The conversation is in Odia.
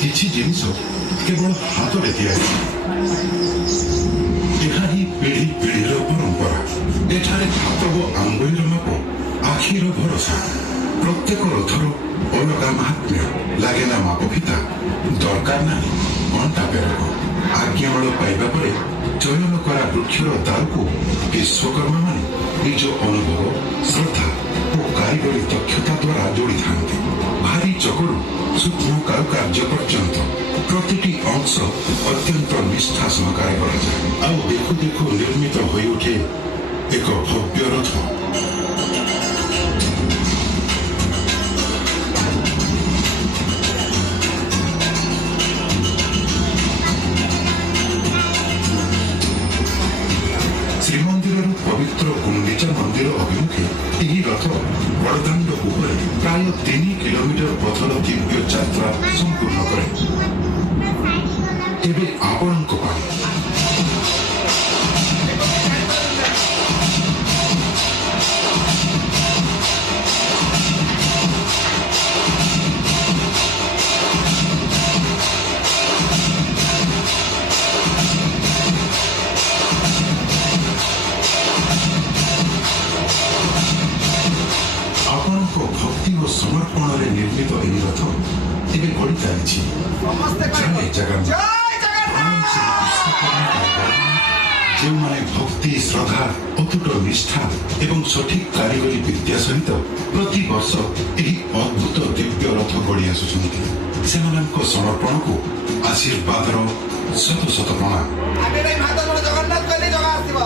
କିଛି ଜିନିଷ କେବଳ ହାତରେ ତିଆରି। ଏହା ହିଁ ପିଢ଼ି ପିଢ଼ିର ପରମ୍ପରା। ଏଠାରେ ହାତ ଓ ଆଙ୍ଗୁଳିର ମାପ ଆଖିର ଭରସା। ପ୍ରତ୍ୟେକ ରଥର ଅଲଗା ମାହାତ୍ମ୍ୟ। ଲାଗେ ନା ମାପ ଫିତା, ଦରକାର ନାହିଁ କଣ୍ଟା ପେରକ। ଆଜ୍ଞାବଳ ପାଇବା ପରେ ଚୟନ କରା ବୃକ୍ଷର ଦାଉକୁ ବିଶ୍ୱକର୍ମାମାନେ ନିଜ ଅନୁଭବ, ଶ୍ରଦ୍ଧା ଓ କାରିଗରୀ ଦକ୍ଷତା ଦ୍ୱାରା ଯୋଡ଼ିଥାନ୍ତି। ଭାରି ଚକରୁ ସୂକ୍ଷ୍ମ କାରୁକାର୍ଯ୍ୟ ପର୍ଯ୍ୟନ୍ତ ପ୍ରତିଟି ଅଂଶ ଅତ୍ୟନ୍ତ ନିଷ୍ଠା ସହକାରେ କରାଯାଏ। ଆଉ ଦେଖୁ ଦେଖୁ ନିର୍ମିତ ହୋଇଉଠେ ଏକ ଭବ୍ୟ ରଥ। ଶ୍ରୀମନ୍ଦିରରୁ ପବିତ୍ର ଗୁଣ୍ଡିଚା ମନ୍ଦିର ଅଭିମୁଖେ ଏହି ରଥ ବଡ଼ଦାଣ୍ଡ ଉପରେ ପ୍ରାୟ 3 କିଲୋମିଟର ପଥର ଦିବ୍ୟ ଯାତ୍ରା ସମ୍ପୂର୍ଣ୍ଣ କରେ। ତେବେ ଆପଣଙ୍କ ପାଇଁ ଭକ୍ତି ଓ ସମର୍ପଣରେ ନିର୍ମିତ ଏହି ରଥ ଏବେ ଗଡ଼ି ଚାଲିଛି। ଯେଉଁମାନେ ଭକ୍ତି, ଶ୍ରଦ୍ଧା, ଅତୁଟ ନିଷ୍ଠା ଏବଂ ସଠିକ କାରିଗରୀ ବିଦ୍ୟା ସହିତ ପ୍ରତିବର୍ଷ ଏହି ଅଦ୍ଭୁତ ଦିବ୍ୟ ରଥ ଗଡ଼ି ଆସୁଛନ୍ତି, ସେମାନଙ୍କ ସମର୍ପଣକୁ ଆଶୀର୍ବାଦର ଶତ ଶତ ପ୍ରଣାମ। ଜଗନ୍ନାଥ କହିଲେ ଜଗା ଆସିବ।